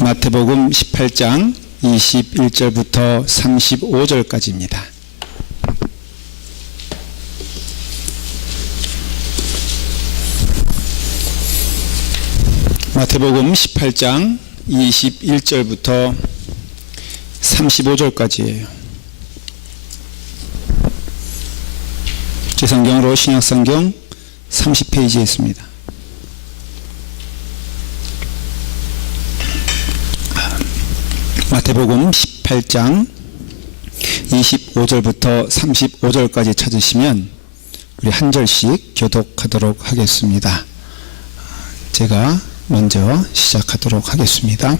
마태복음 18장 21절부터 35절까지입니다. 마태복음 18장 21절부터 35절까지예요. 제 성경으로 신약성경 30페이지에 있습니다. 마태복음 18장 25절부터 35절까지 찾으시면 우리 한 절씩 교독하도록 하겠습니다. 제가 먼저 시작하도록 하겠습니다.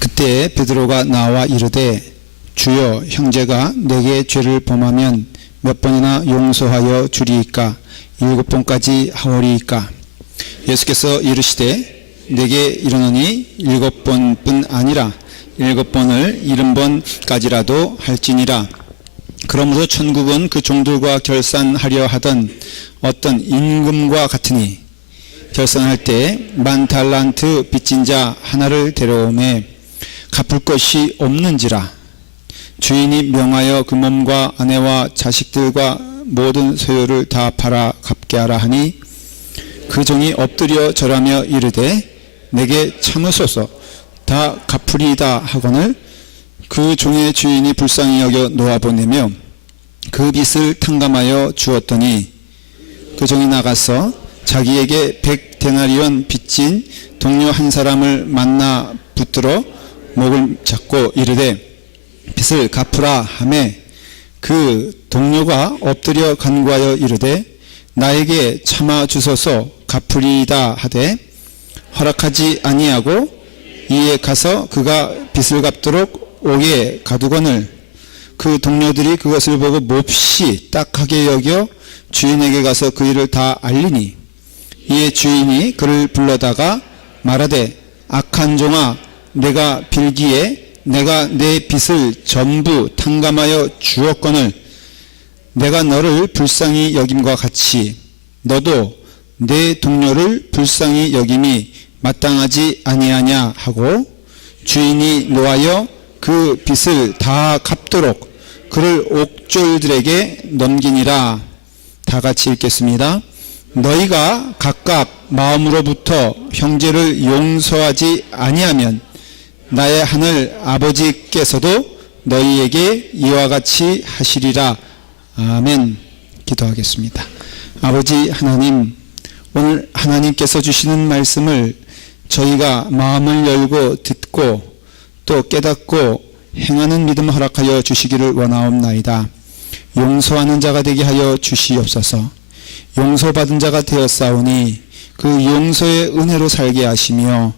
그때 베드로가 나와 이르되 주여, 형제가 내게 죄를 범하면 몇 번이나 용서하여 주리이까? 7번까지 하오리이까? 예수께서 이르시되 내게 이르노니 7번뿐 아니라 7번을 70번까지라도 할지니라. 그러므로 천국은 그 종들과 결산하려 하던 어떤 임금과 같으니 결산할 때 10,000달란트 빚진 자 하나를 데려오매 갚을 것이 없는지라. 주인이 명하여 그 몸과 아내와 자식들과 모든 소유를 다 팔아 갚게 하라 하니 그 종이 엎드려 절하며 이르되 내게 참으소서, 다 갚으리이다 하거늘 그 종의 주인이 불쌍히 여겨 놓아보내며 그 빚을 탕감하여 주었더니 그 종이 나가서 자기에게 100데나리온 빚진 동료 한 사람을 만나 붙들어 목을 잡고 이르되 빚을 갚으라 하매 그 동료가 엎드려 간구하여 이르되 나에게 참아 주소서, 갚으리이다 하되 허락하지 아니하고 이에 가서 그가 빚을 갚도록 옥에 가두거늘 그 동료들이 그것을 보고 몹시 딱하게 여겨 주인에게 가서 그 일을 다 알리니 이에 주인이 그를 불러다가 말하되 악한 종아, 내가 빌기에 내가 내 빚을 전부 탕감하여 주었거늘 내가 너를 불쌍히 여김과 같이 너도 내 동료를 불쌍히 여김이 마땅하지 아니하냐 하고 주인이 노하여 그 빚을 다 갚도록 그를 옥졸들에게 넘기니라. 다 같이 읽겠습니다. 너희가 각각 마음으로부터 형제를 용서하지 아니하면 나의 하늘 아버지께서도 너희에게 이와 같이 하시리라. 아멘. 기도하겠습니다. 아버지 하나님, 오늘 하나님께서 주시는 말씀을 저희가 마음을 열고 듣고 또 깨닫고 행하는 믿음 허락하여 주시기를 원하옵나이다. 용서하는 자가 되게 하여 주시옵소서. 용서받은 자가 되었사오니 그 용서의 은혜로 살게 하시며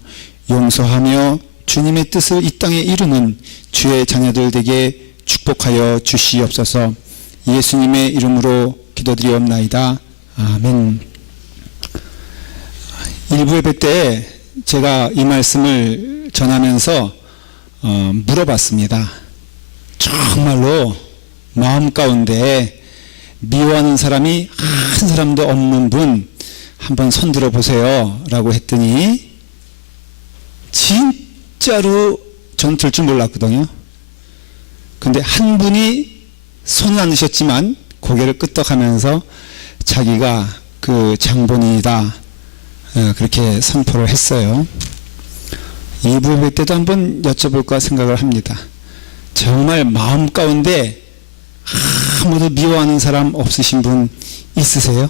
용서하며 주님의 뜻을 이 땅에 이루는 주의 자녀들 되게 축복하여 주시옵소서. 예수님의 이름으로 기도드리옵나이다. 아멘. 일부 예배 때 제가 이 말씀을 전하면서 물어봤습니다. 정말로 마음 가운데 미워하는 사람이 한 사람도 없는 분 한번 손 들어 보세요 라고 했더니 진짜로 전 들 줄 몰랐거든요. 근데 한 분이 손은 안 드셨지만 고개를 끄덕하면서 자기가 그 장본인이다 그렇게 선포를 했어요. 이부 예배 때도 한번 여쭤볼까 생각을 합니다. 정말 마음 가운데 아무도 미워하는 사람 없으신 분 있으세요?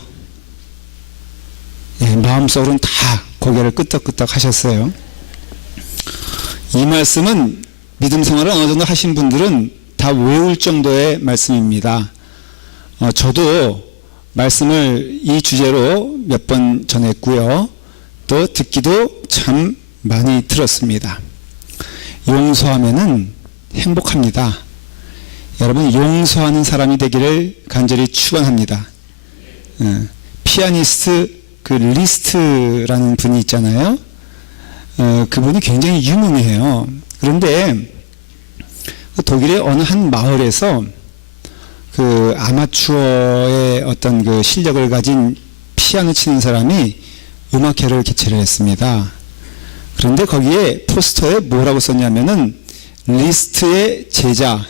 예, 마음속으로는 다 고개를 끄덕끄덕 하셨어요. 이 말씀은 믿음 생활을 어느 정도 하신 분들은 다 외울 정도의 말씀입니다. 저도 말씀을 이 주제로 몇 번 전했고요. 또 듣기도 참 많이 들었습니다. 용서하면은 행복합니다. 여러분, 용서하는 사람이 되기를 간절히 축원합니다. 피아니스트 그 리스트라는 분이 있잖아요. 그분이 굉장히 유명해요. 그런데 독일의 어느 한 마을에서 그 아마추어의 어떤 그 실력을 가진 피아노 치는 사람이 음악회를 개최를 했습니다. 그런데 거기에 포스터에 뭐라고 썼냐면은 리스트의 제자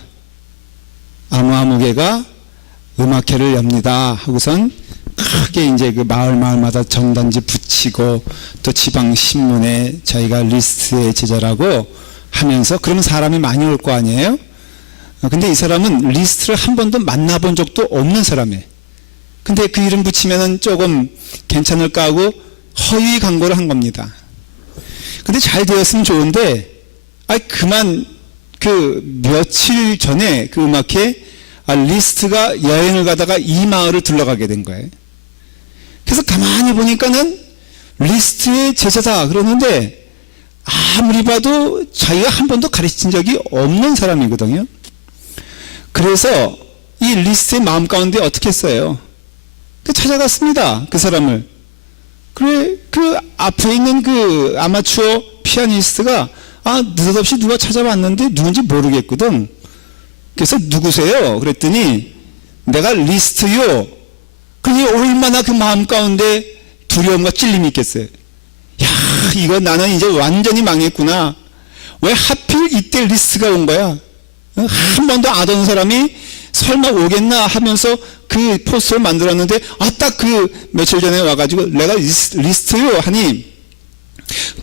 아무아무개가 음악회를 엽니다 하고선 크게 이제 그 마을마다 전단지 붙이고 또 지방 신문에 저희가 리스트의 제자라고 하면서, 그러면 사람이 많이 올 거 아니에요? 근데 이 사람은 리스트를 한 번도 만나본 적도 없는 사람이에요. 근데 그 이름 붙이면은 조금 괜찮을까 하고 허위 광고를 한 겁니다. 근데 잘 되었으면 좋은데, 그만 그 며칠 전에 그 음악회 리스트가 여행을 가다가 이 마을을 둘러가게 된 거예요. 그래서 가만히 보니까는 리스트의 제자다 그러는데 아무리 봐도 자기가 한 번도 가르친 적이 없는 사람이거든요. 그래서 이 리스트의 마음 가운데 어떻게 했어요? 찾아갔습니다. 그 사람을. 그래, 그 앞에 있는 그 아마추어 피아니스트가 느닷없이 누가 찾아왔는데 누군지 모르겠거든. 그래서 누구세요? 그랬더니 내가 리스트요. 그게 얼마나 그 마음 가운데 두려움과 찔림이 있겠어요. 야, 이거 나는 이제 완전히 망했구나. 왜 하필 이때 리스트가 온 거야? 한 번도 안 오던 사람이 설마 오겠나 하면서 그 포스터를 만들었는데 딱 그 며칠 전에 와가지고 내가 리스트요 하니,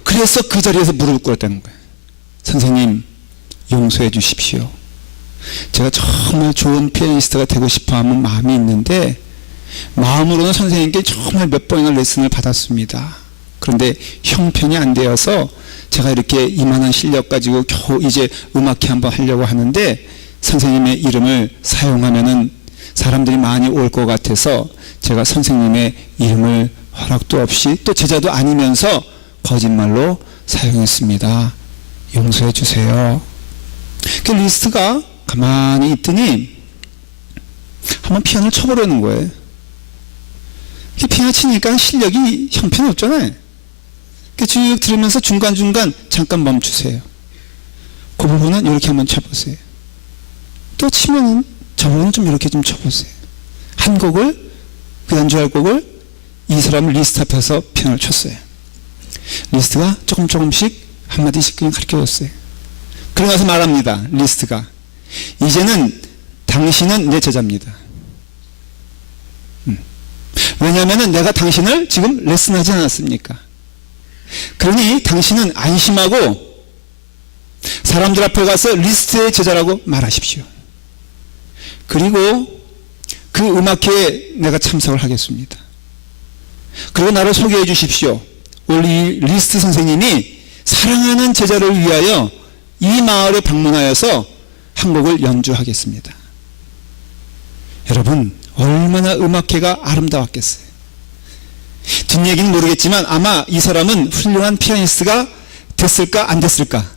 그래서 그 자리에서 무릎을 꿇었다는 거예요. 선생님, 용서해 주십시오. 제가 정말 좋은 피아니스트가 되고 싶어 하는 마음이 있는데 마음으로는 선생님께 정말 몇 번이나 레슨을 받았습니다. 그런데 형편이 안 되어서 제가 이렇게 이만한 실력 가지고 겨우 이제 음악회 한번 하려고 하는데 선생님의 이름을 사용하면은 사람들이 많이 올 것 같아서 제가 선생님의 이름을 허락도 없이 또 제자도 아니면서 거짓말로 사용했습니다. 용서해 주세요. 그 리스트가 가만히 있더니 한번 피아노를 쳐보려는 거예요. 피아노 치니까 실력이 형편없잖아요. 쭉 들으면서 중간중간 잠깐 멈추세요. 그 부분은 이렇게 한번 쳐보세요. 또 치면은 저 부분은 좀 이렇게 좀 쳐보세요. 한 곡을, 그 연주할 곡을 이 사람을 리스트 앞에서 피아노를 쳤어요. 리스트가 조금씩 한마디씩 그냥 가르쳐줬어요. 그러고 나서 말합니다. 리스트가, 이제는 당신은 내 제자입니다. 왜냐하면 내가 당신을 지금 레슨하지 않았습니까? 그러니 당신은 안심하고 사람들 앞에 가서 리스트의 제자라고 말하십시오. 그리고 그 음악회에 내가 참석을 하겠습니다. 그리고 나를 소개해 주십시오. 우리 리스트 선생님이 사랑하는 제자를 위하여 이 마을에 방문하여서 한 곡을 연주하겠습니다. 여러분, 얼마나 음악회가 아름다웠겠어요. 뒷얘기는 모르겠지만 아마 이 사람은 훌륭한 피아니스트가 됐을까 안 됐을까,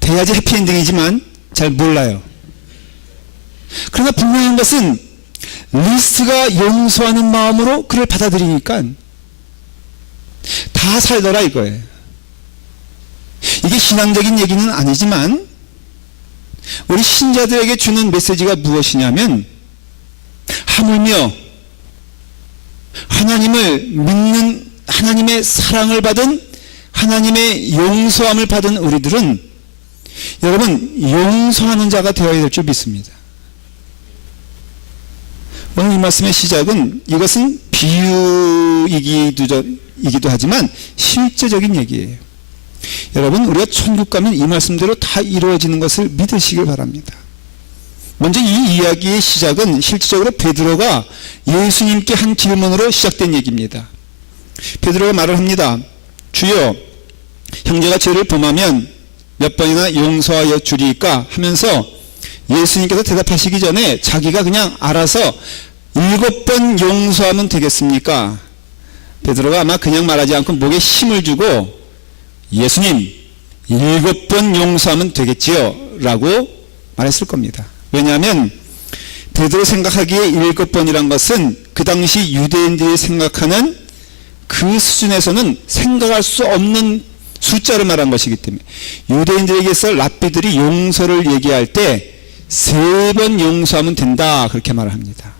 돼야지 해피엔딩이지만 잘 몰라요. 그러나 분명한 것은 리스트가 용서하는 마음으로 그를 받아들이니까 다 살더라 이거예요. 이게 신앙적인 얘기는 아니지만 우리 신자들에게 주는 메시지가 무엇이냐면, 하물며 하나님을 믿는, 하나님의 사랑을 받은, 하나님의 용서함을 받은 우리들은 여러분 용서하는 자가 되어야 될 줄 믿습니다. 오늘 이 말씀의 시작은 이것은 비유이기도 하지만 실제적인 얘기예요. 여러분, 우리가 천국 가면 이 말씀대로 다 이루어지는 것을 믿으시길 바랍니다. 먼저 이 이야기의 시작은 실질적으로 베드로가 예수님께 한 질문으로 시작된 얘기입니다. 베드로가 말을 합니다. 주여, 형제가 죄를 범하면 몇 번이나 용서하여 주리까 하면서 예수님께서 대답하시기 전에 자기가 그냥 알아서 7번 용서하면 되겠습니까? 베드로가 아마 그냥 말하지 않고 목에 힘을 주고 예수님 7번 용서하면 되겠지요 라고 말했을 겁니다. 왜냐하면 베드로 생각하기에 7번이란 것은 그 당시 유대인들이 생각하는 그 수준에서는 생각할 수 없는 숫자를 말한 것이기 때문에, 유대인들에게서 랍비들이 용서를 얘기할 때 3번 용서하면 된다 그렇게 말을 합니다.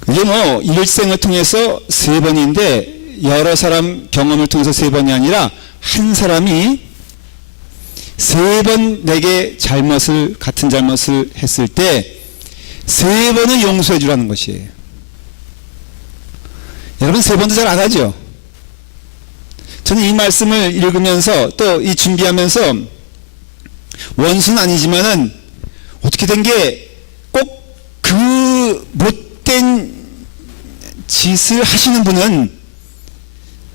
그게 일생을 통해서 3번인데 여러 사람 경험을 통해서 3번이 아니라 한 사람이 3번 내게 같은 잘못을 했을 때 3번을 용서해 주라는 것이에요. 여러분 3번도 잘 안 하죠? 저는 이 말씀을 읽으면서 또 이 준비하면서 원수는 아니지만은 어떻게 된 게 꼭 그 못된 짓을 하시는 분은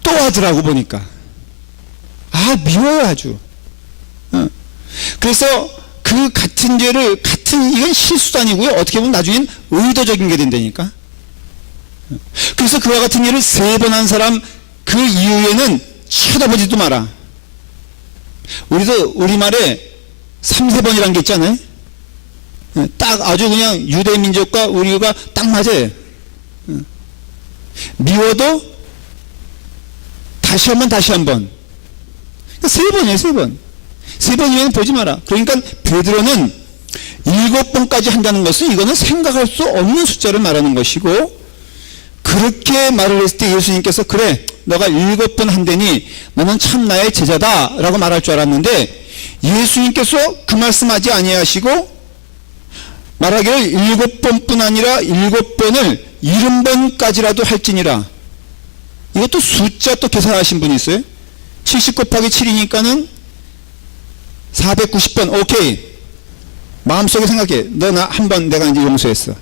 또 하더라고 보니까. 미워요 아주. 그래서 그 같은 죄를 이건 실수도 아니고요. 어떻게 보면 나중엔 의도적인 게 된다니까. 그래서 그와 같은 일을 3번 한 사람 그 이후에는 쳐다보지도 마라. 우리도 우리말에 3, 4번이라는 게 있잖아요. 딱 아주 그냥 유대민족과 우리가 딱 맞아요. 미워도 다시 한번 3번이에요. 3번. 3번 이후에는 보지 마라. 그러니까 베드로는 7번까지 한다는 것은 이거는 생각할 수 없는 숫자를 말하는 것이고, 그렇게 말을 했을 때 예수님께서 그래 너가 7번 한다니 너는 참 나의 제자다 라고 말할 줄 알았는데, 예수님께서 그 말씀하지 아니하시고 말하기를 7번뿐 아니라 7번을 70번까지라도 할지니라. 이것도 숫자 또 계산하신 분이 있어요. 70 곱하기 7이니까는 490번. 오케이. 마음속에 생각해. 너 나 한 번 내가 이제 용서했어.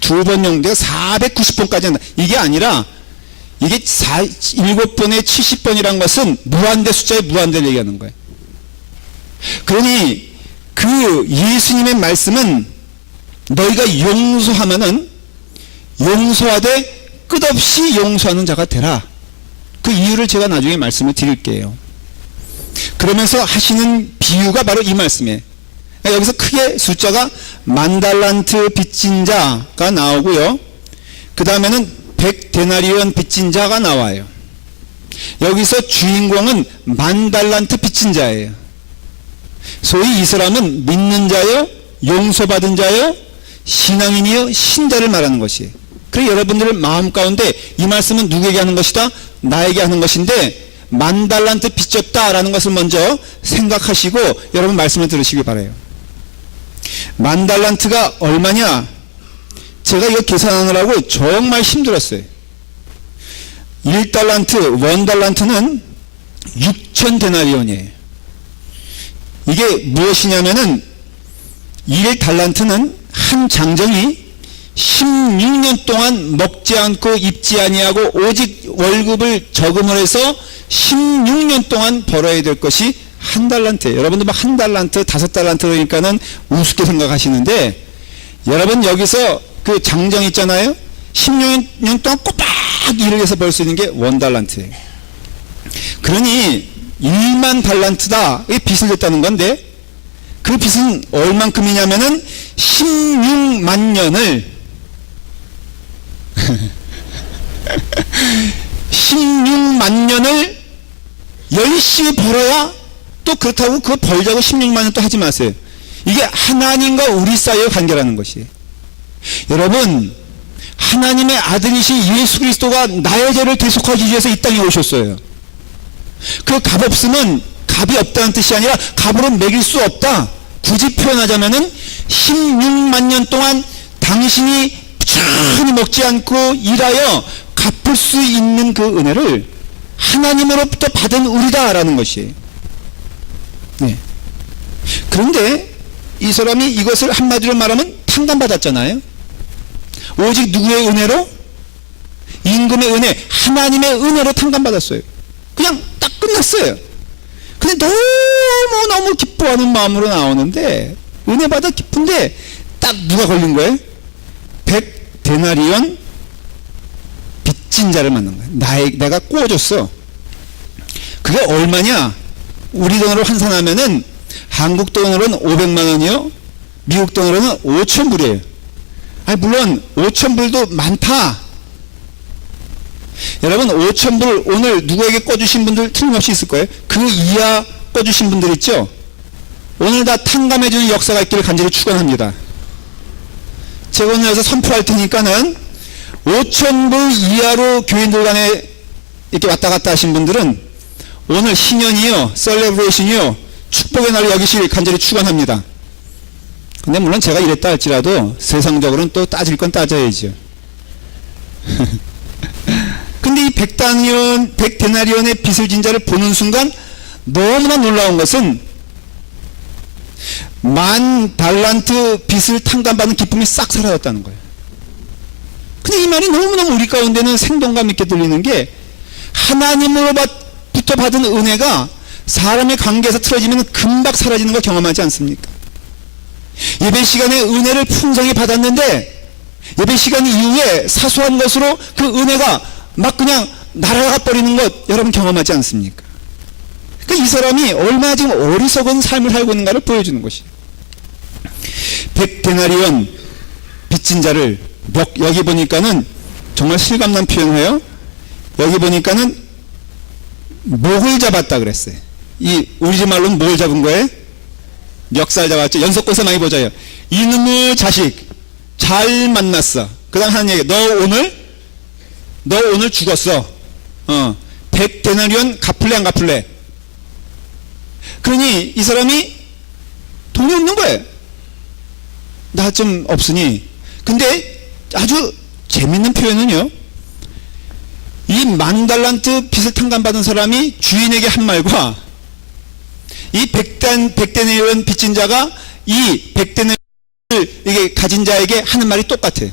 2번 내가 490번까지 한다. 이게 아니라 이게 7번에 70번이란 것은 무한대 숫자에 무한대를 얘기하는 거예요. 그러니 그 예수님의 말씀은 너희가 용서하면은 용서하되 끝없이 용서하는 자가 되라. 그 이유를 제가 나중에 말씀을 드릴게요. 그러면서 하시는 비유가 바로 이 말씀이에요. 여기서 크게 숫자가 10,000달란트 빚진 자가 나오고요. 그 다음에는 100데나리온 빚진 자가 나와요. 여기서 주인공은 10,000달란트 빚진 자예요. 소위 이 사람은 믿는 자요, 용서받은 자요, 신앙인이요, 신자를 말하는 것이에요. 그래서 여러분들 마음 가운데 이 말씀은 누구에게 하는 것이다? 나에게 하는 것인데 10,000달란트 빚졌다라는 것을 먼저 생각하시고 여러분 말씀을 들으시기 바라요. 10,000달란트가 얼마냐? 제가 이거 계산하느라고 정말 힘들었어요. 1달란트는 6,000데나리온이에요. 이게 무엇이냐면은 1달란트는 한 장정이 16년 동안 먹지 않고 입지 아니하고 오직 월급을 저금을 해서 16년 동안 벌어야 될 것이 1달란트예요. 여러분들 막 1달란트, 5달란트 그러니까는 우습게 생각하시는데, 여러분 여기서 그 장정 있잖아요. 16년 동안 꼬박 일을 해서 벌 수 있는 게 1달란트예요. 그러니 1만 달란트다. 이게 빚을 냈다는 건데, 그 빚은 얼만큼이냐면은 16만 년을 16만 년을 열심히 벌어야, 또 그렇다고 그거 벌자고 16만 년 또 하지 마세요. 이게 하나님과 우리 사이의 관계라는 것이에요. 여러분, 하나님의 아들이신 예수 그리스도가 나의 죄를 대속하기 위해서 이 땅에 오셨어요. 그 값 없으면 값이 없다는 뜻이 아니라 값으로 매길 수 없다. 굳이 표현하자면은 16만 년 동안 당신이 부지런히 먹지 않고 일하여 갚을 수 있는 그 은혜를 하나님으로부터 받은 우리다라는 것이에요. 네. 그런데 이 사람이 이것을 한마디로 말하면 탕감받았잖아요. 오직 누구의 은혜로? 임금의 은혜, 하나님의 은혜로 탕감받았어요. 그냥 딱 끝났어요. 근데 너무너무 기뻐하는 마음으로 나오는데, 은혜 받아 기쁜데 딱 누가 걸린 거예요? 100데나리온 빚진 자를 만난 거예요. 내가 꼬아줬어. 그게 얼마냐? 우리 돈으로 환산하면은 한국 돈으로는 500만 원이요, 미국 돈으로는 5,000불이에요. 아니 물론 5,000불도 많다. 여러분 5,000불 오늘 누구에게 꿔주신 분들 틀림없이 있을 거예요. 그 이하 꿔주신 분들 있죠? 오늘 다 탕감해주는 역사가 있기를 간절히 축원합니다. 제가 오늘 여기서 선포할 테니까는 5,000불 이하로 교인들 간에 이렇게 왔다 갔다 하신 분들은 오늘 신년이요, 셀레브레이션이요, 축복의 날을 여기시길 간절히 축원합니다. 근데 물론 제가 이랬다 할지라도 세상적으로는 또 따질 건 따져야죠. 근데 이 백데나리온의 빚을 진 자를 보는 순간 너무나 놀라운 것은 10,000달란트 빚을 탕감받는 기쁨이 싹 사라졌다는 거예요. 근데 이 말이 너무너무 우리 가운데는 생동감 있게 들리는 게, 하나님으로부터 받은 은혜가 사람의 관계에서 틀어지면 금방 사라지는 걸 경험하지 않습니까? 예배 시간에 은혜를 풍성히 받았는데 예배 시간 이후에 사소한 것으로 그 은혜가 막 그냥 날아가 버리는 것 여러분 경험하지 않습니까? 그러니까 이 사람이 얼마나 지금 어리석은 삶을 살고 있는가를 보여주는 것이에요. 백데나리온 빚진 자를, 여기 보니까는 정말 실감난 표현을 여기 보니까는 목을 잡았다 그랬어요. 이 우리 집 말로는 뭘 잡은 거예요? 멱살 잡았죠. 연속고사 많이 보자요. 이놈의 자식 잘 만났어. 그 다음 하는 얘기, 너 오늘 죽었어. 100데나리온 갚을래 안 갚을래? 그러니 이 사람이 돈이 없는 거예요. 나 좀 없으니. 근데 아주 재밌는 표현은요, 이 10,000달란트 빚을 탕감받은 사람이 주인에게 한 말과 이 백데나리온 빚진 자가 이 백데나리온을 이게 가진 자에게 하는 말이 똑같아요.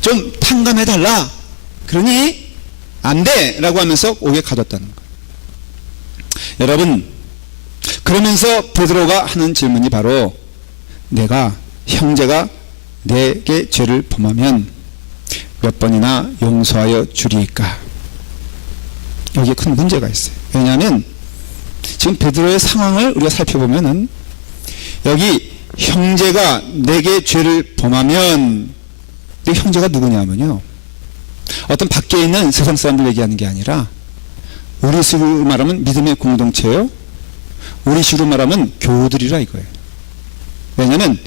좀 탕감해달라. 그러니 안 돼 라고 하면서 옥에 가뒀다는 거예요. 여러분, 그러면서 베드로가 하는 질문이 바로, 형제가 내게 죄를 범하면 몇 번이나 용서하여 주리이까? 여기에 큰 문제가 있어요. 왜냐하면 지금 베드로의 상황을 우리가 살펴보면은, 여기 형제가 내게 죄를 범하면, 이 형제가 누구냐면요, 어떤 밖에 있는 세상 사람들 얘기하는 게 아니라 우리 식으로 말하면 믿음의 공동체요, 우리 식으로 말하면 교우들이라 이거예요. 왜냐하면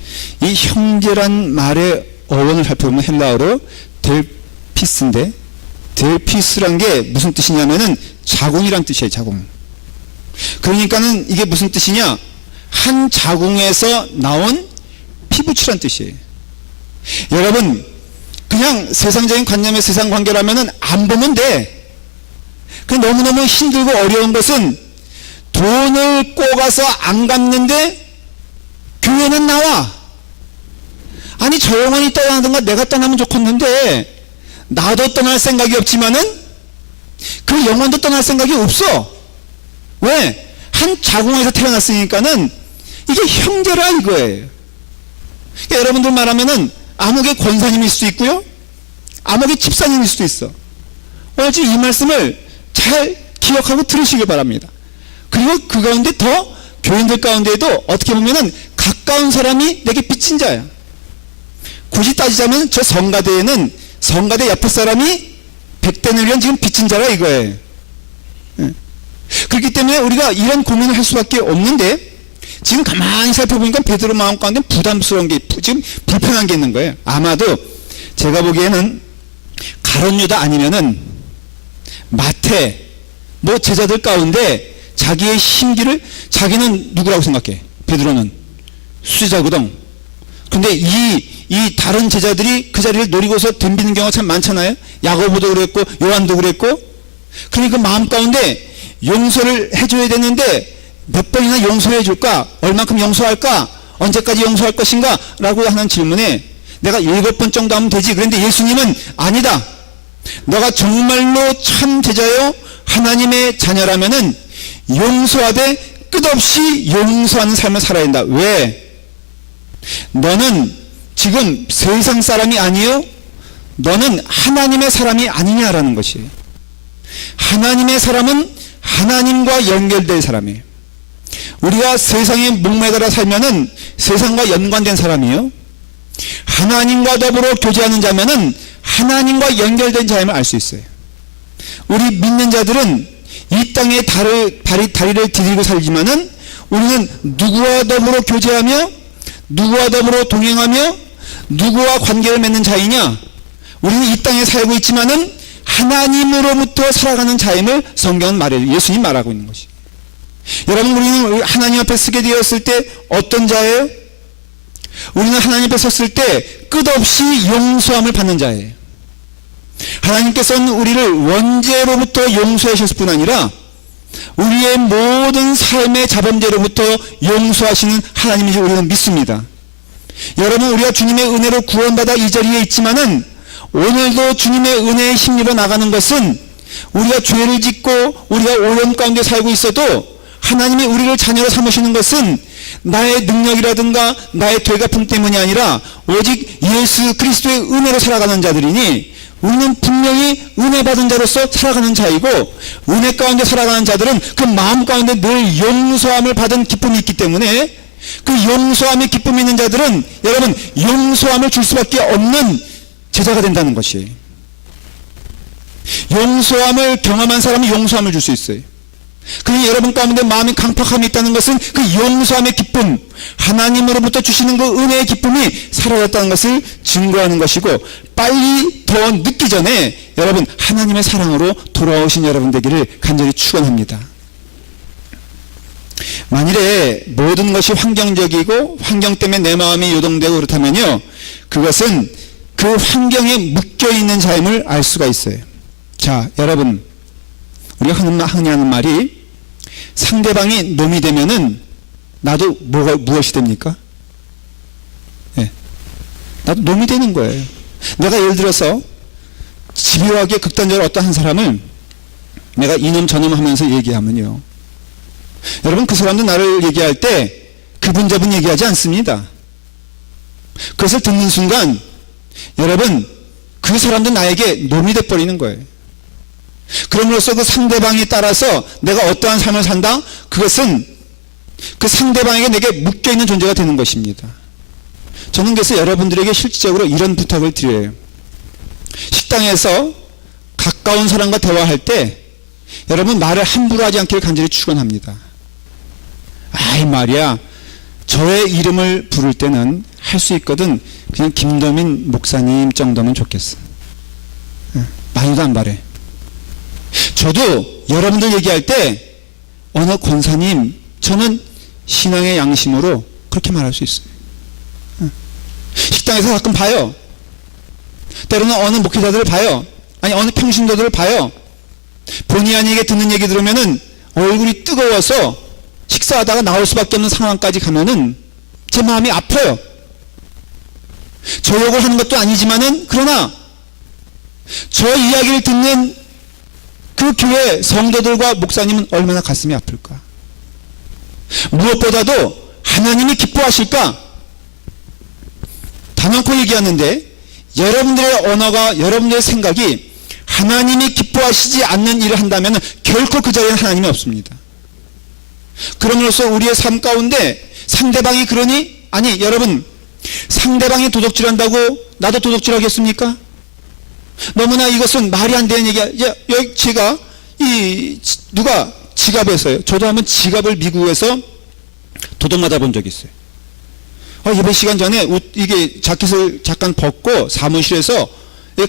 이 형제란 말의 어원을 살펴보면 헬라어로 델피스인데, 델피스란 게 무슨 뜻이냐면은 자궁이란 뜻이에요. 자궁. 그러니까는 이게 무슨 뜻이냐, 한 자궁에서 나온 피부치란 뜻이에요. 여러분, 그냥 세상적인 관념의 세상 관계라면은 안 보면 돼. 그 너무너무 힘들고 어려운 것은 돈을 꼬가서 안 갚는데 교회는 나와. 아니, 저 영혼이 떠나든가 내가 떠나면 좋겠는데 나도 떠날 생각이 없지만은 그 영혼도 떠날 생각이 없어. 왜? 한 자궁에서 태어났으니까는 이게 형제라 이거예요. 그러니까 여러분들 말하면은 암흑의 권사님일 수도 있고요, 암흑의 집사님일 수도 있어. 오늘 이 말씀을 잘 기억하고 들으시길 바랍니다. 그리고 그 가운데 더 교인들 가운데에도 어떻게 보면은 가까운 사람이 내게 빚진 자야. 굳이 따지자면 저 성가대에는 성가대 옆에 사람이 백데나리온 지금 빚진 자라 이거예요. 그렇기 때문에 우리가 이런 고민을 할 수밖에 없는데, 지금 가만히 살펴보니까 베드로 마음 가운데 부담스러운 게, 지금 불편한 게 있는 거예요. 아마도 제가 보기에는 가룟 유다 아니면은 마태 제자들 가운데 자기의 심기를, 자기는 누구라고 생각해? 베드로는 수제자거든. 근데 이 다른 제자들이 그 자리를 노리고서 덤비는 경우가 참 많잖아요. 야고보도 그랬고 요한도 그랬고. 그러니까 그 마음 가운데 용서를 해줘야 되는데 몇 번이나 용서해 줄까? 얼만큼 용서할까? 언제까지 용서할 것인가? 라고 하는 질문에 내가 7번 정도 하면 되지. 그런데 예수님은 아니다. 너가 정말로 참 제자요 하나님의 자녀라면은 용서하되 끝없이 용서하는 삶을 살아야 된다. 왜? 너는 지금 세상 사람이 아니요, 너는 하나님의 사람이 아니냐라는 것이에요. 하나님의 사람은 하나님과 연결될 사람이에요. 우리가 세상에 목매달아 살면은 세상과 연관된 사람이에요. 하나님과 더불어 교제하는 자면은 하나님과 연결된 자임을 알 수 있어요. 우리 믿는 자들은 이 땅에 다리를 디디고 살지만은 우리는 누구와 더불어 교제하며 누구와 더불어 동행하며 누구와 관계를 맺는 자이냐? 우리는 이 땅에 살고 있지만은 하나님으로부터 살아가는 자임을 성경은 말해요. 예수님 말하고 있는 것이. 여러분, 우리는 하나님 앞에 서게 되었을 때 어떤 자예요? 우리는 하나님 앞에 섰을 때 끝없이 용서함을 받는 자예요. 하나님께서는 우리를 원죄로부터 용서하셨을 뿐 아니라 우리의 모든 삶의 자범죄로부터 용서하시는 하나님인지 우리는 믿습니다. 여러분, 우리가 주님의 은혜로 구원받아 이 자리에 있지만은 오늘도 주님의 은혜에 힘입어 나가는 것은 우리가 죄를 짓고 우리가 오염 가운데 살고 있어도 하나님이 우리를 자녀로 삼으시는 것은 나의 능력이라든가 나의 되갚음 때문이 아니라 오직 예수 그리스도의 은혜로 살아가는 자들이니 우리는 분명히 은혜 받은 자로서 살아가는 자이고 은혜 가운데 살아가는 자들은 그 마음 가운데 늘 용서함을 받은 기쁨이 있기 때문에 그 용서함의 기쁨이 있는 자들은 여러분 용서함을 줄 수밖에 없는 제자가 된다는 것이에요. 용서함을 경험한 사람은 용서함을 줄 수 있어요. 그러니 여러분 가운데 마음이 강팍함이 있다는 것은 그 용서함의 기쁨, 하나님으로부터 주시는 그 은혜의 기쁨이 사라졌다는 것을 증거하는 것이고 빨리 더 늦기 전에 여러분 하나님의 사랑으로 돌아오신 여러분 되기를 간절히 축원합니다. 만일에 모든 것이 환경적이고 환경 때문에 내 마음이 요동되고 그렇다면요, 그것은 그 환경에 묶여있는 자임을 알 수가 있어요. 자, 여러분, 우리가 흔히 하는 말이 상대방이 놈이 되면은 나도 무엇이 됩니까? 네. 나도 놈이 되는 거예요. 내가 예를 들어서 집요하게 극단적으로 어떤 한 사람을 내가 이놈 저놈 하면서 얘기하면요, 여러분 그 사람도 나를 얘기할 때 그분 저분 얘기하지 않습니다. 그것을 듣는 순간 여러분 그 사람도 나에게 놈이 돼버리는 거예요. 그럼으로써 그 상대방에 따라서 내가 어떠한 삶을 산다? 그것은 그 상대방에게 내게 묶여있는 존재가 되는 것입니다. 저는 그래서 여러분들에게 실질적으로 이런 부탁을 드려요. 식당에서 가까운 사람과 대화할 때 여러분 말을 함부로 하지 않기를 간절히 축원합니다. 아이 말이야, 저의 이름을 부를 때는 할 수 있거든 그냥 김도민 목사님 정도면 좋겠어. 많이도 안 바래. 저도 여러분들 얘기할 때 어느 권사님, 저는 신앙의 양심으로 그렇게 말할 수 있어요. 식당에서 가끔 봐요. 때로는 어느 목회자들을 봐요. 아니 어느 평신도들을 봐요. 본의 아니게 듣는 얘기 들으면은 얼굴이 뜨거워서 식사하다가 나올 수밖에 없는 상황까지 가면은 제 마음이 아파요. 저 욕을 하는 것도 아니지만은 그러나 저 이야기를 듣는 그 교회 성도들과 목사님은 얼마나 가슴이 아플까. 무엇보다도 하나님이 기뻐하실까. 단언코 얘기하는데 여러분들의 언어가, 여러분들의 생각이 하나님이 기뻐하시지 않는 일을 한다면 결코 그 자리에는 하나님이 없습니다. 그럼으로써 우리의 삶 가운데 상대방이 그러니, 아니 여러분 상대방이 도둑질한다고 나도 도둑질하겠습니까? 너무나 이것은 말이 안 되는 얘기야. 여기 제가 누가 지갑에서요. 저도 한번 지갑을 미국에서 도둑 맞아본 적이 있어요. 예배 시간 전에 이게 자켓을 잠깐 벗고 사무실에서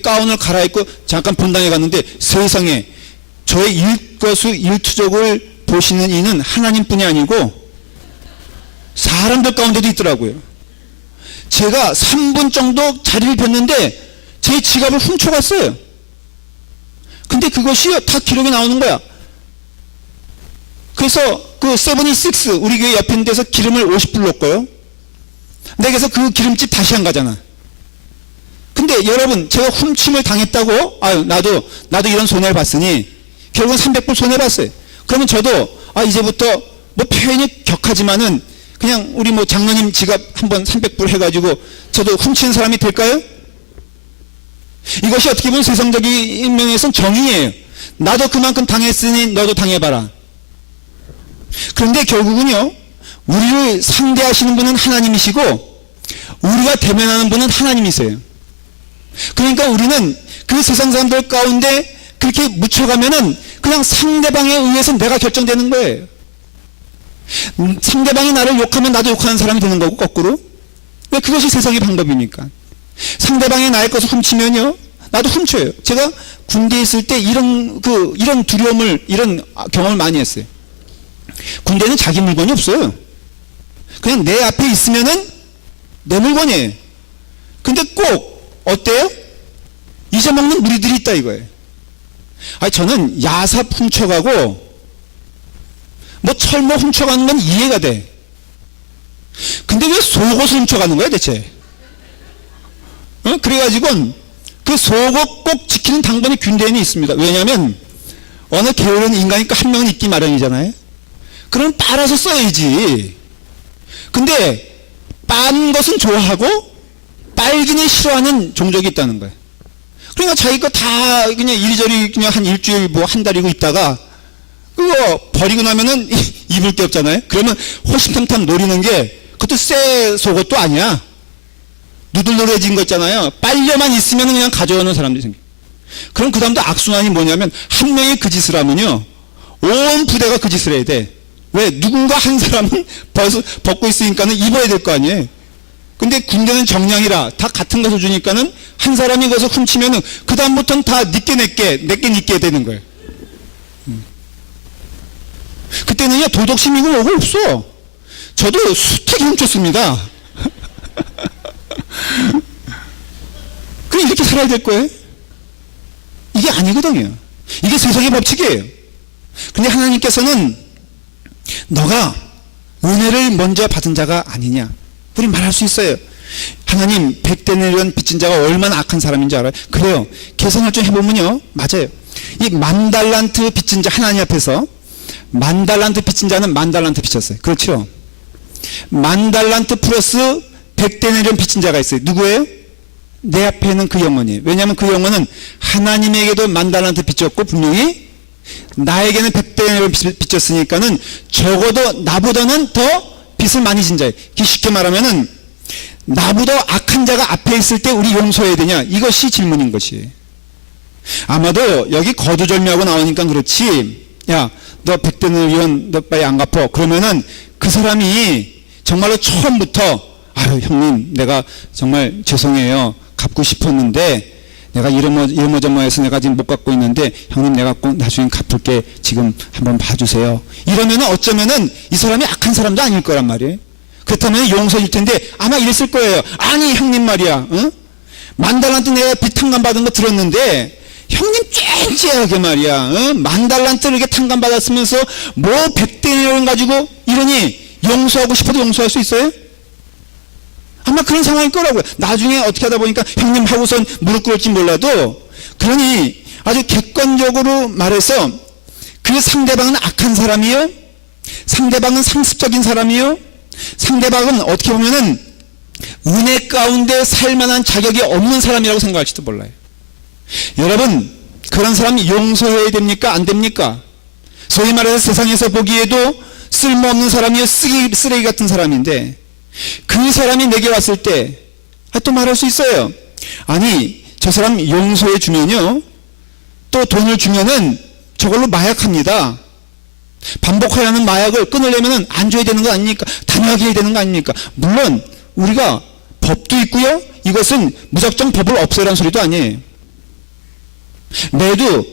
가운을 갈아입고 잠깐 본당에 갔는데 세상에 저의 일거수일투족을 보시는 이는 하나님뿐이 아니고 사람들 가운데도 있더라고요. 제가 3분 정도 자리를 폈는데 제 지갑을 훔쳐갔어요. 근데 그것이 다 기록이 나오는 거야. 그래서 그 76 우리 교회 옆에 있는 데서 기름을 50불 넣었고요. 내게서 그 기름집 다시 안 가잖아. 근데 여러분 제가 훔침을 당했다고 나도 이런 손해를 봤으니 결국은 300불 손해봤어요. 그러면 저도 이제부터 뭐 표현이 격하지만은 그냥 우리 뭐 장로님 지갑 한번 300불 해가지고 저도 훔치는 사람이 될까요? 이것이 어떻게 보면 세상적인 면에서는 정의예요. 나도 그만큼 당했으니 너도 당해봐라. 그런데 결국은요, 우리를 상대하시는 분은 하나님이시고 우리가 대면하는 분은 하나님이세요. 그러니까 우리는 그 세상 사람들 가운데 그렇게 묻혀가면은 그냥 상대방에 의해서 내가 결정되는 거예요. 상대방이 나를 욕하면 나도 욕하는 사람이 되는 거고 거꾸로. 왜 그것이 세상의 방법입니까? 상대방이 나의 것을 훔치면요, 나도 훔쳐요. 제가 군대에 있을 때 이런 두려움을, 이런 경험을 많이 했어요. 군대는 자기 물건이 없어요. 그냥 내 앞에 있으면은 내 물건이에요. 근데 꼭 어때요? 잊어먹는 무리들이 있다 이거예요. 아니, 저는 야삽 훔쳐가고 뭐 철모 훔쳐가는 건 이해가 돼. 근데 왜 속옷을 훔쳐가는 거야 대체? 그래가지고 그 속옷 꼭 지키는 당번이 군대에는 있습니다. 왜냐하면 어느 게으른 인간이니까 한 명은 있기 마련이잖아요. 그럼 빨아서 써야지. 근데 빤 것은 좋아하고 빨기는 싫어하는 종족이 있다는 거예요. 그러니까 자기 거 다 그냥 이리저리 그냥 한 일주일 뭐 한 달이고 있다가 그거 버리고 나면은 입을 게 없잖아요. 그러면 호심탐탐 노리는 게 그것도 새 속옷도 아니야. 누들누들해진 거 있잖아요. 빨려만 있으면 그냥 가져오는 사람들이 생겨. 그럼 그 다음도 악순환이 뭐냐면 한 명이 그 짓을 하면요 온 부대가 그 짓을 해야 돼. 왜? 누군가 한 사람은 벗고 있으니까는 입어야 될 거 아니에요. 근데 군대는 정량이라 다 같은 것을 주니까는 한 사람이 거기서 훔치면은 그 다음부터는 다 내게 니께 되는 거예요. 그때는요 도덕심이고 뭐고 없어. 저도 숱하게 훔쳤습니다. 그럼 이렇게 살아야 될 거예요? 이게 아니거든요. 이게 세상의 법칙이에요. 근데 하나님께서는 너가 은혜를 먼저 받은 자가 아니냐. 우리 말할 수 있어요. 하나님 100대내리온 빚진 자가 얼마나 악한 사람인지 알아요? 그래요. 계산을 좀 해보면요 맞아요. 이 10,000달란트 빚진 자 하나님 앞에서 10,000달란트 빚진 자는 10,000달란트 빚졌어요. 그렇죠? 10,000달란트 플러스 100대내리온 빚진 자가 있어요. 누구예요? 내 앞에 있는 그 영혼이에요. 왜냐하면 그 영혼은 하나님에게도 10,000달란트 빚졌고 분명히 나에게는 100대내리온 빚졌으니까는 적어도 나보다는 더 빚을 많이 진 자예요. 쉽게 말하면은 나보다 악한 자가 앞에 있을 때 우리 용서해야 되냐? 이것이 질문인 것이에요. 아마도 여기 거두절미하고 나오니까 그렇지. 야, 너 100대내리온 너 빨리 안 갚어. 그러면은 그 사람이 정말로 처음부터 아유 형님 내가 정말 죄송해요. 갚고 싶었는데 내가 이러저러해서 내가 지금 못 갚고 있는데 형님 내가 꼭 나중에 갚을게 지금 한번 봐주세요. 이러면은 어쩌면은 이 사람이 악한 사람도 아닐 거란 말이에요. 그렇다면 용서해 줄 텐데 아마 이랬을 거예요. 아니 형님 말이야. 10,000달란트 내가 빚 탕감 받은 거 들었는데 형님 쨍쨍하게 말이야. 10,000달란트를 이렇게 탕감 받았으면서 뭐 100대내리온 가지고 이러니 용서하고 싶어도 용서할 수 있어요? 아마 그런 상황일 거라고요. 나중에 어떻게 하다 보니까 형님 하고선 무릎 꿇을지 몰라도 그러니 아주 객관적으로 말해서 그 상대방은 악한 사람이요. 상대방은 상습적인 사람이요. 상대방은 어떻게 보면은 은혜 가운데 살만한 자격이 없는 사람이라고 생각할지도 몰라요. 여러분 그런 사람이 용서해야 됩니까? 안 됩니까? 소위 말해서 세상에서 보기에도 쓸모없는 사람이요. 쓰레기 같은 사람인데 그 사람이 내게 왔을 때 또 말할 수 있어요. 아니 저 사람 용서해 주면요 또 돈을 주면은 저걸로 마약합니다. 반복해야 하는 마약을 끊으려면 안 줘야 되는 거 아닙니까? 단호하게 해야 되는 거 아닙니까? 물론 우리가 법도 있고요 이것은 무작정 법을 없애라는 소리도 아니에요. 매도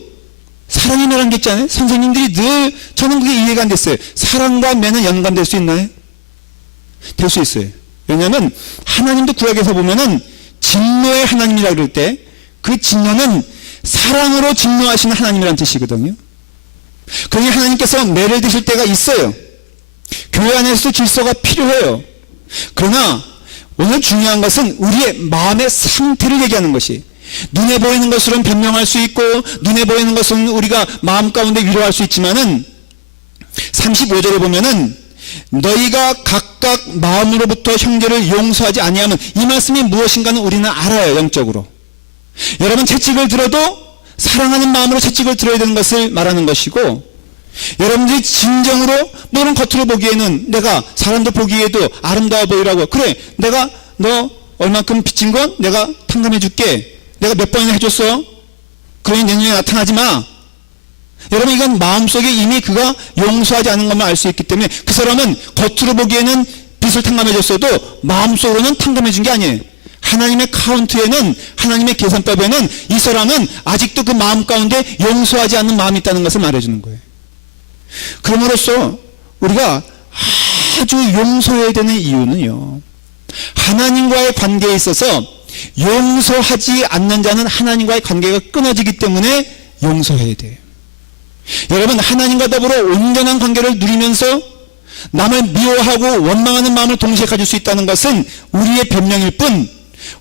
사랑이 매라는 게 있잖아요. 선생님들이 늘 저는 그게 이해가 안 됐어요. 사랑과 매는 연관될 수 있나요? 될 수 있어요. 왜냐하면 하나님도 구약에서 보면은 진노의 하나님이라 그럴 때 그 진노는 사랑으로 진노하시는 하나님이라는 뜻이거든요. 그러니 하나님께서 매를 드실 때가 있어요. 교회 안에서도 질서가 필요해요. 그러나 오늘 중요한 것은 우리의 마음의 상태를 얘기하는 것이 눈에 보이는 것으로는 변명할 수 있고 눈에 보이는 것은 우리가 마음 가운데 위로할 수 있지만은 35절에 보면은 너희가 각각 마음으로부터 형제를 용서하지 아니하면 이 말씀이 무엇인가는 우리는 알아요. 영적으로. 여러분 채찍을 들어도 사랑하는 마음으로 채찍을 들어야 되는 것을 말하는 것이고 여러분들이 진정으로 너는 겉으로 보기에는 내가 사람들 보기에도 아름다워 보이라고 그래 내가 너 얼만큼 빚진 건 내가 탕감해 줄게 내가 몇 번이나 해줬어 그러니 내 눈에 나타나지 마. 여러분 이건 마음속에 이미 그가 용서하지 않은 것만 알 수 있기 때문에 그 사람은 겉으로 보기에는 빚을 탕감해 줬어도 마음속으로는 탕감해 준 게 아니에요. 하나님의 카운트에는, 하나님의 계산법에는 이 사람은 아직도 그 마음 가운데 용서하지 않는 마음이 있다는 것을 말해주는 거예요. 그럼으로써 우리가 아주 용서해야 되는 이유는요, 하나님과의 관계에 있어서 용서하지 않는 자는 하나님과의 관계가 끊어지기 때문에 용서해야 돼요. 여러분, 하나님과 더불어 온전한 관계를 누리면서 남을 미워하고 원망하는 마음을 동시에 가질 수 있다는 것은 우리의 변명일 뿐,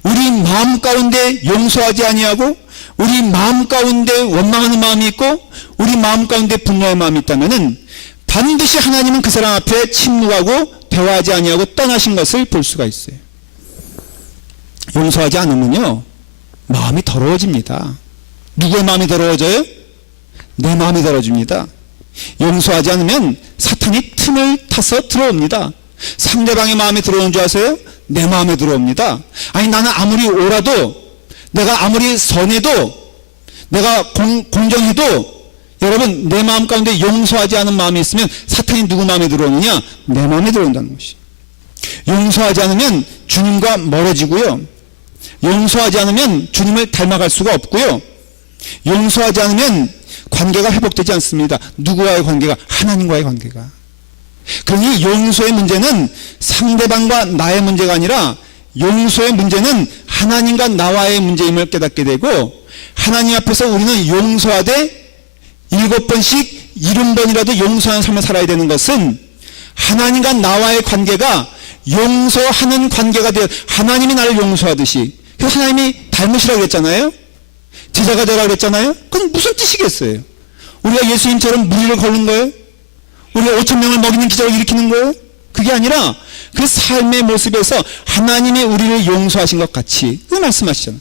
우리 마음 가운데 용서하지 아니하고 우리 마음 가운데 원망하는 마음이 있고 우리 마음 가운데 분노의 마음이 있다면은 반드시 하나님은 그 사람 앞에 침묵하고 대화하지 아니하고 떠나신 것을 볼 수가 있어요. 용서하지 않으면요, 마음이 더러워집니다. 누구의 마음이 더러워져요? 내 마음이 더러워집니다. 용서하지 않으면 사탄이 틈을 타서 들어옵니다. 상대방의 마음에 들어오는 줄 아세요? 내 마음에 들어옵니다. 아니, 나는 아무리 옳아도, 내가 아무리 선해도, 내가 공정해도, 여러분, 내 마음 가운데 용서하지 않은 마음이 있으면 사탄이 누구 마음에 들어오느냐? 내 마음에 들어온다는 것이. 용서하지 않으면 주님과 멀어지고요, 용서하지 않으면 주님을 닮아갈 수가 없고요, 용서하지 않으면 관계가 회복되지 않습니다. 누구와의 관계가? 하나님과의 관계가. 그러니 용서의 문제는 상대방과 나의 문제가 아니라 용서의 문제는 하나님과 나와의 문제임을 깨닫게 되고, 하나님 앞에서 우리는 용서하되 7번씩 70번이라도 용서하는 삶을 살아야 되는 것은 하나님과 나와의 관계가 용서하는 관계가 되어, 하나님이 나를 용서하듯이, 그래서 하나님이 닮으시라고 그랬잖아요. 제자가 되라고 그랬잖아요. 그건 무슨 뜻이겠어요? 우리가 예수님처럼 무리를 걷는 거예요? 우리가 5,000명을 먹이는 기적을 일으키는 거예요? 그게 아니라 그 삶의 모습에서 하나님이 우리를 용서하신 것 같이, 그 말씀하시잖아요.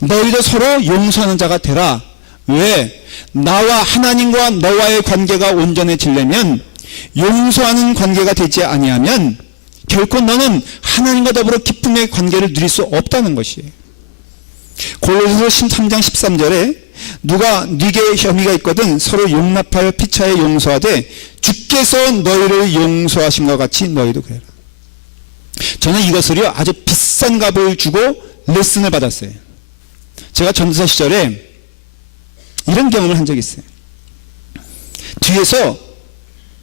너희도 서로 용서하는 자가 되라. 왜? 나와 하나님과 너와의 관계가 온전해지려면, 용서하는 관계가 되지 아니하면 결코 너는 하나님과 더불어 기쁨의 관계를 누릴 수 없다는 것이에요. 골로새서 13장 13절에 누가 네게 혐의가 있거든 서로 용납하여 피차에 용서하되 주께서 너희를 용서하신 것 같이 너희도 그래라. 저는 이것을요, 아주 비싼 값을 주고 레슨을 받았어요. 제가 전도사 시절에 이런 경험을 한 적이 있어요. 뒤에서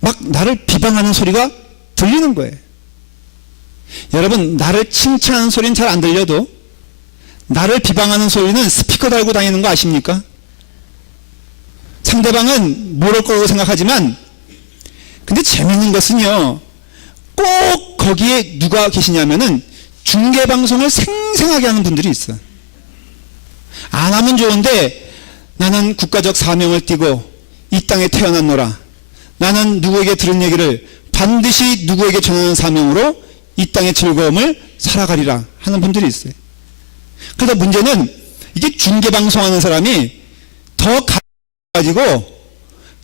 막 나를 비방하는 소리가 들리는 거예요. 여러분, 나를 칭찬하는 소리는 잘 안 들려도 나를 비방하는 소리는 스피커 달고 다니는 거 아십니까? 상대방은 모를 거라고 생각하지만, 근데 재밌는 것은요, 꼭 거기에 누가 계시냐면은 중계방송을 생생하게 하는 분들이 있어. 안 하면 좋은데, 나는 국가적 사명을 띠고 이 땅에 태어났노라, 나는 누구에게 들은 얘기를 반드시 누구에게 전하는 사명으로 이 땅의 즐거움을 살아가리라 하는 분들이 있어요. 그래서 문제는 이게 중계방송하는 사람이 더 가지고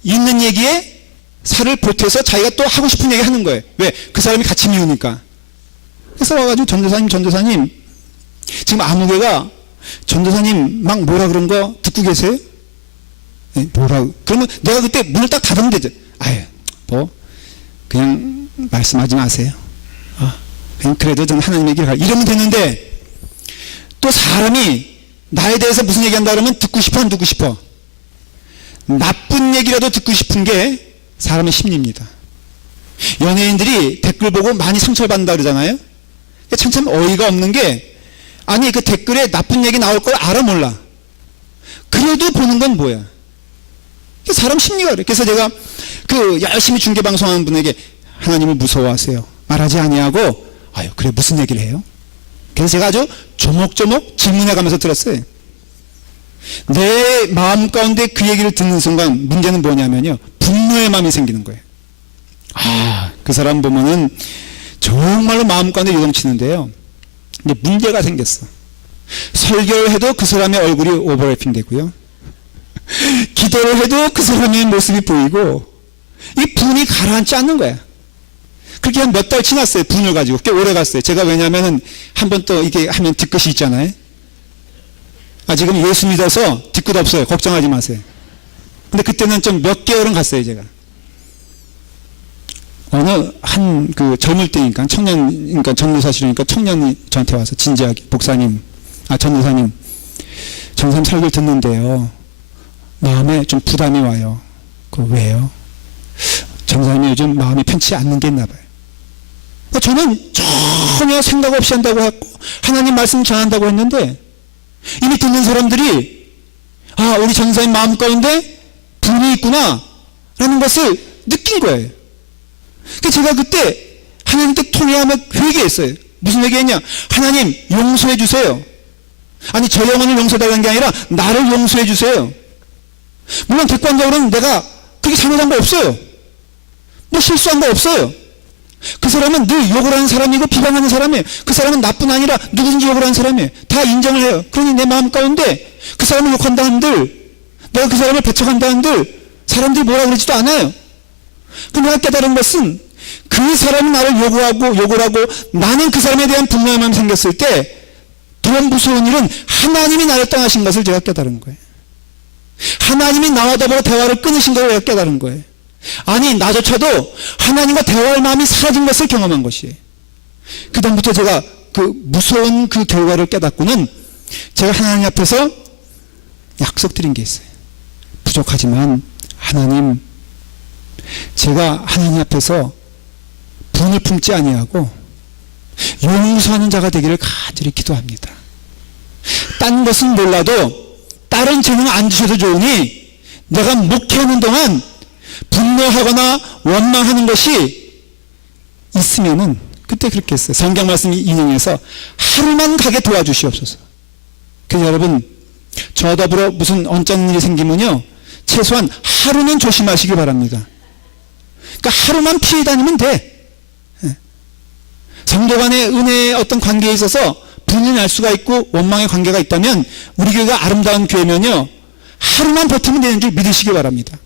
있는 얘기에 살을 보태서 자기가 또 하고 싶은 얘기 하는 거예요. 왜? 그 사람이 같이 미우니까. 그래서 와가지고 전도사님 지금 아무개가 전도사님 막 뭐라 그런 거 듣고 계세요? 네, 뭐라? 그러면 내가 그때 문을 딱 닫으면 되죠. 아유, 뭐 그냥 말씀하지 마세요. 그냥 그래도 저는 하나님 얘기를 이러면 되는데, 또 사람이 나에 대해서 무슨 얘기한다 그러면 듣고 싶어 안 듣고 싶어? 나쁜 얘기라도 듣고 싶은 게 사람의 심리입니다. 연예인들이 댓글 보고 많이 상처를 받는다 그러잖아요. 참 어이가 없는 게, 아니 그 댓글에 나쁜 얘기 나올 걸 알아 몰라. 그래도 보는 건 뭐야? 사람 심리가 그래. 그래서 제가 그 열심히 중계방송하는 분에게 하나님을 무서워하세요 말하지 아니하고, 아유 그래 무슨 얘기를 해요? 그래서 제가 아주 조목조목 질문해 가면서 들었어요. 내 마음 가운데 그 얘기를 듣는 순간 문제는 뭐냐면요, 분노의 마음이 생기는 거예요. 그 사람 보면은 정말로 마음 가운데 요동치는데요, 근데 문제가 생겼어. 설교를 해도 그 사람의 얼굴이 오버래핑 되고요, 기도를 해도 그 사람의 모습이 보이고, 이 분이 가라앉지 않는 거야. 그렇게 한 몇 달 지났어요. 분을 가지고. 꽤 오래 갔어요. 제가 왜냐면은 한번 또 이게 하면 뒤끝이 있잖아요. 지금 예수 믿어서 뒤끝 없어요. 걱정하지 마세요. 근데 그때는 좀 몇 개월은 갔어요, 제가. 어느 한 그 젊을 때니까 그러니까 전도사실이니까 청년이 저한테 와서 진지하게 전도사님 전도사님 설교를 듣는데요, 마음에 좀 부담이 와요. 왜요? 전도사님이 요즘 마음이 편치 않는 게 있나 봐요. 저는 전혀 생각 없이 한다고 하고 하나님 말씀 전한다고 했는데 이미 듣는 사람들이 우리 전도사님 마음 가운데 분이 있구나 라는 것을 느낀 거예요. 제가 그때 하나님께 통회하며 회개했어요. 무슨 회개했냐? 하나님 용서해 주세요. 아니 저 영혼을 용서해달라는 게 아니라 나를 용서해 주세요. 물론 객관적으로는 내가 그렇게 잘못한 거 없어요. 실수한 거 없어요. 그 사람은 늘 욕을 하는 사람이고 비방하는 사람이에요. 그 사람은 나뿐 아니라 누구든지 욕을 하는 사람이에요. 다 인정을 해요. 그러니 내 마음 가운데 그 사람을 욕한다 한들, 내가 그 사람을 배척한다 한들 사람들이 뭐라 그러지도 않아요. 그럼 내가 깨달은 것은 그 사람이 나를 욕을 하고 나는 그 사람에 대한 분노함이 생겼을 때 더 무서운 일은 하나님이 나를 떠나신 것을 제가 깨달은 거예요. 하나님이 나와 더불어 대화를 끊으신 것을 제가 깨달은 거예요. 아니 나조차도 하나님과 대화할 마음이 사라진 것을 경험한 것이에요. 그 다음부터 제가 그 무서운 그 결과를 깨닫고는 제가 하나님 앞에서 약속드린 게 있어요. 부족하지만 하나님, 제가 하나님 앞에서 분을 품지 아니하고 용서하는 자가 되기를 간절히 기도합니다. 딴 것은 몰라도 다른 재능 안 주셔도 좋으니 내가 목회하는 동안 분노하거나 원망하는 것이 있으면은 그때 그렇게 했어요. 성경 말씀 인용해서 하루만 가게 도와주시옵소서. 그래서 여러분 저 더불어 무슨 언짢은 일이 생기면요 최소한 하루는 조심하시기 바랍니다. 그러니까 하루만 피해 다니면 돼. 성도 간의 은혜의 어떤 관계에 있어서 분이 날 수가 있고 원망의 관계가 있다면 우리 교회가 아름다운 교회면요 하루만 버티면 되는 줄 믿으시기 바랍니다.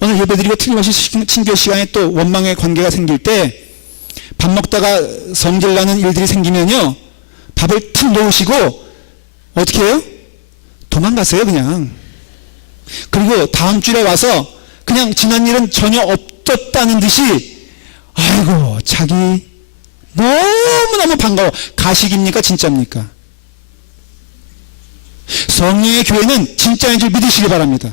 오늘 예배드리고 틀림없이 친교 시간에 또 원망의 관계가 생길 때 밥 먹다가 성질나는 일들이 생기면요 밥을 탁 놓으시고 어떻게 해요? 도망가세요 그냥. 그리고 다음 주에 와서 그냥 지난 일은 전혀 없었다는 듯이 아이고 자기 너무너무 반가워. 가식입니까 진짜입니까? 성령의 교회는 진짜인 줄 믿으시기 바랍니다.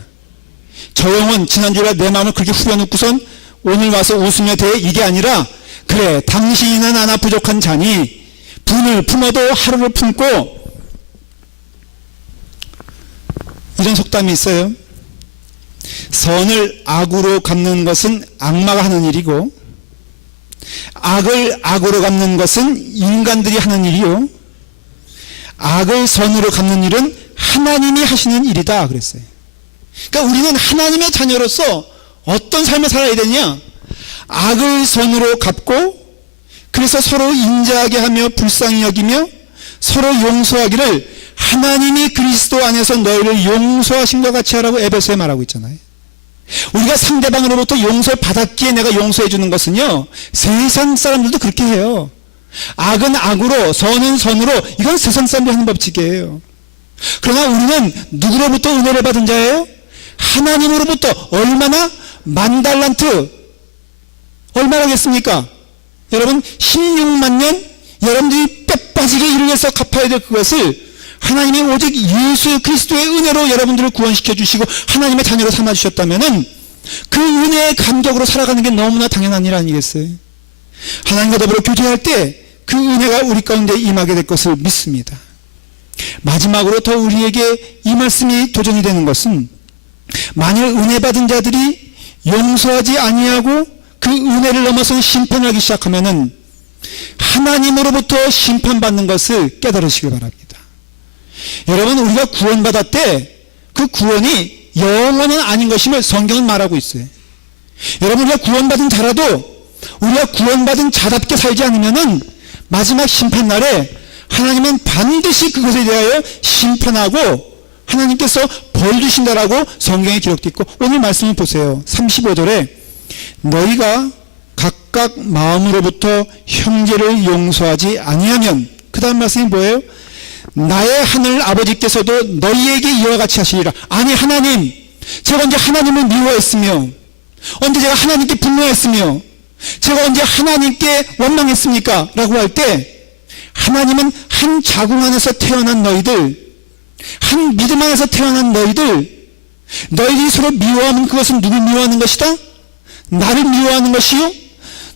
저 영혼 지난주에 내 마음을 그렇게 후려놓고선 오늘 와서 웃으며 대 이게 아니라 그래 당신은 하나 부족한 자니 분을 품어도 하루를 품고, 이런 속담이 있어요. 선을 악으로 갚는 것은 악마가 하는 일이고 악을 악으로 갚는 것은 인간들이 하는 일이요 악을 선으로 갚는 일은 하나님이 하시는 일이다 그랬어요. 그러니까 우리는 하나님의 자녀로서 어떤 삶을 살아야 되냐? 악을 선으로 갚고 그래서 서로 인자하게 하며 불쌍히 여기며 서로 용서하기를 하나님이 그리스도 안에서 너희를 용서하신 것 같이 하라고 에베소에 말하고 있잖아요. 우리가 상대방으로부터 용서를 받았기에 내가 용서해 주는 것은요 세상 사람들도 그렇게 해요. 악은 악으로 선은 선으로, 이건 세상 사람들이 하는 법칙이에요. 그러나 우리는 누구로부터 은혜를 받은 자예요? 하나님으로부터. 얼마나? 10,000달란트. 얼마라겠습니까? 여러분 16만 년 여러분들이 뼈 빠지게 일을 해서 갚아야 될 그것을 하나님이 오직 예수 그리스도의 은혜로 여러분들을 구원시켜 주시고 하나님의 자녀로 삼아 주셨다면은 그 은혜의 감격으로 살아가는 게 너무나 당연한 일 아니겠어요? 하나님과 더불어 교제할 때 그 은혜가 우리 가운데 임하게 될 것을 믿습니다. 마지막으로 더 우리에게 이 말씀이 도전이 되는 것은, 만일 은혜 받은 자들이 용서하지 아니하고 그 은혜를 넘어서 심판하기 시작하면은 하나님으로부터 심판받는 것을 깨달으시기 바랍니다. 여러분 우리가 구원받을 때 그 구원이 영원은 아닌 것임을 성경은 말하고 있어요. 여러분 우리가 구원받은 자라도 우리가 구원받은 자답게 살지 않으면은 마지막 심판날에 하나님은 반드시 그것에 대하여 심판하고 하나님께서 벌 주신다라고 성경에 기록되어 있고, 오늘 말씀을 보세요. 35절에 너희가 각각 마음으로부터 형제를 용서하지 아니하면, 그 다음 말씀이 뭐예요? 나의 하늘 아버지께서도 너희에게 이와 같이 하시리라. 아니 하나님, 제가 언제 하나님을 미워했으며 언제 제가 하나님께 분노했으며 제가 언제 하나님께 원망했습니까? 라고 할 때 하나님은 한 자궁 안에서 태어난 너희들, 한 믿음 안에서 태어난 너희들이 서로 미워하면 그것은 누굴 미워하는 것이다? 나를 미워하는 것이요,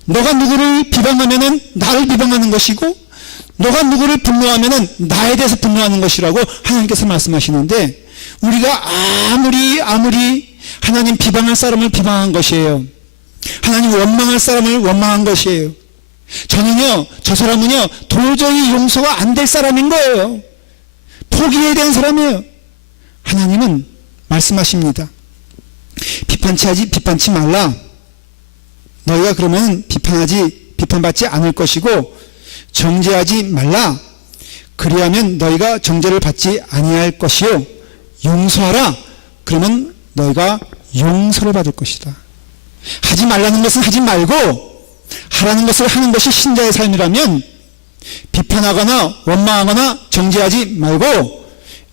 너가 누구를 비방하면은 나를 비방하는 것이고, 너가 누구를 분노하면은 나에 대해서 분노하는 것이라고 하나님께서 말씀하시는데, 우리가 아무리 하나님 비방할 사람을 비방한 것이에요. 하나님 원망할 사람을 원망한 것이에요. 저는요, 저 사람은요 도저히 용서가 안 될 사람인 거예요. 포기해야 되는 사람이에요. 하나님은 말씀하십니다. 비판치 말라. 너희가 그러면 비판받지 않을 것이고, 정죄하지 말라. 그리하면 너희가 정죄를 받지 아니할 것이요, 용서하라. 그러면 너희가 용서를 받을 것이다. 하지 말라는 것은 하지 말고 하라는 것을 하는 것이 신자의 삶이라면, 비판하거나 원망하거나 정죄하지 말고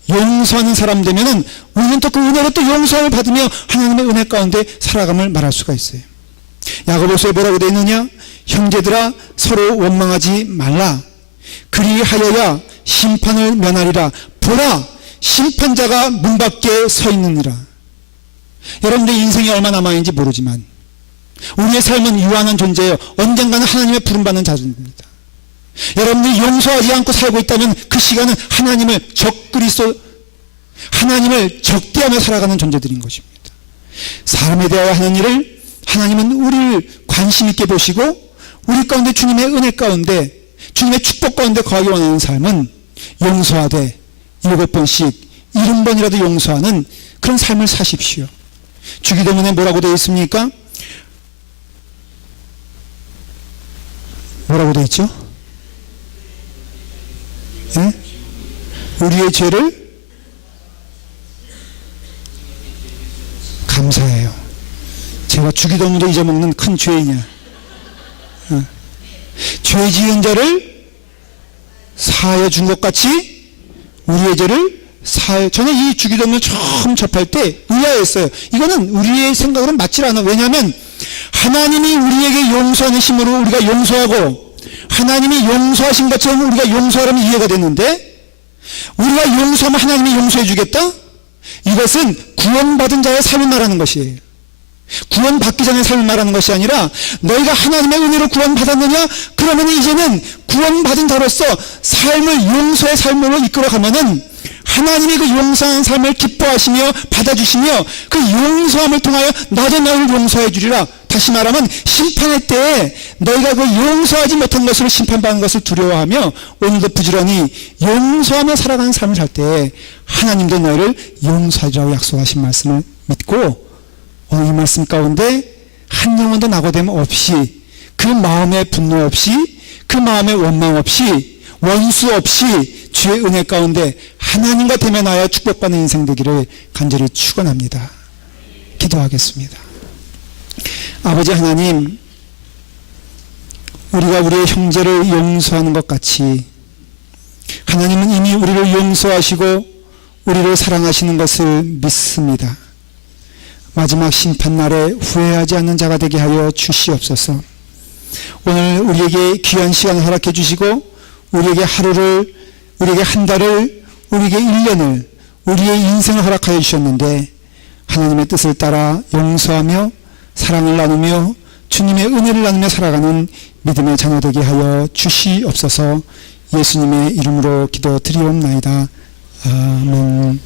용서하는 사람 되면은 우리는 또 그 은혜로 또 용서를 받으며 하나님의 은혜 가운데 살아감을 말할 수가 있어요. 야고보서에 뭐라고 되어 있느냐? 형제들아, 서로 원망하지 말라. 그리하여야 심판을 면하리라. 보라, 심판자가 문 밖에 서 있느니라. 여러분들 인생이 얼마 남아있는지 모르지만 우리의 삶은 유한한 존재예요. 언젠가는 하나님의 부름받는 자들입니다. 여러분들이 용서하지 않고 살고 있다면 그 시간은 하나님을 적대하며 살아가는 존재들인 것입니다. 사람에 대하여 하는 일을 하나님은 우리를 관심 있게 보시고, 우리 가운데 주님의 은혜 가운데, 주님의 축복 가운데 거하기 원하는 삶은 용서하되 7번씩 70번이라도 용서하는 그런 삶을 사십시오. 주기도문에 뭐라고 되어 있습니까? 뭐라고 되어 있죠? 네? 우리의 죄를 감사해요. 제가 주기도문도 잊어먹는 큰 죄이냐? 죄 지은 자를 사하여 준 것 같이 우리의 죄를 사하여. 저는 이 주기도문을 처음 접할 때 의아했어요. 이거는 우리의 생각으로는 맞질 않아. 왜냐하면 하나님이 우리에게 용서하는 힘으로 우리가 용서하고, 하나님이 용서하신 것처럼 우리가 용서하려면 이해가 됐는데, 우리가 용서하면 하나님이 용서해 주겠다? 이것은 구원받은 자의 삶을 말하는 것이에요. 구원받기 전의 삶을 말하는 것이 아니라, 너희가 하나님의 은혜로 구원받았느냐? 그러면 이제는 구원받은 자로서 삶을 용서의 삶으로 이끌어가면은 하나님이 그 용서한 삶을 기뻐하시며 받아주시며, 그 용서함을 통하여 나도 너를 용서해 주리라. 다시 말하면 심판의 때에 너희가 그 용서하지 못한 것으로 심판받는 것을 두려워하며 오늘도 부지런히 용서하며 살아가는 삶을 살 때에 하나님도 너희를 용서하리라고 약속하신 말씀을 믿고, 오늘 이 말씀 가운데 한 영혼도 낙오됨 없이, 그 마음의 분노 없이, 그 마음의 원망 없이, 원수 없이 주의 은혜 가운데 하나님과 대면하여 축복받는 인생 되기를 간절히 축원합니다. 기도하겠습니다. 아버지 하나님, 우리가 우리의 형제를 용서하는 것 같이 하나님은 이미 우리를 용서하시고 우리를 사랑하시는 것을 믿습니다. 마지막 심판날에 후회하지 않는 자가 되게 하여 주시옵소서. 오늘 우리에게 귀한 시간을 허락해 주시고, 우리에게 하루를, 우리에게 한 달을, 우리에게 1년을, 우리의 인생을 허락하여 주셨는데, 하나님의 뜻을 따라 용서하며 사랑을 나누며 주님의 은혜를 나누며 살아가는 믿음의 자녀 되게 하여 주시옵소서. 예수님의 이름으로 기도드리옵나이다. 아멘.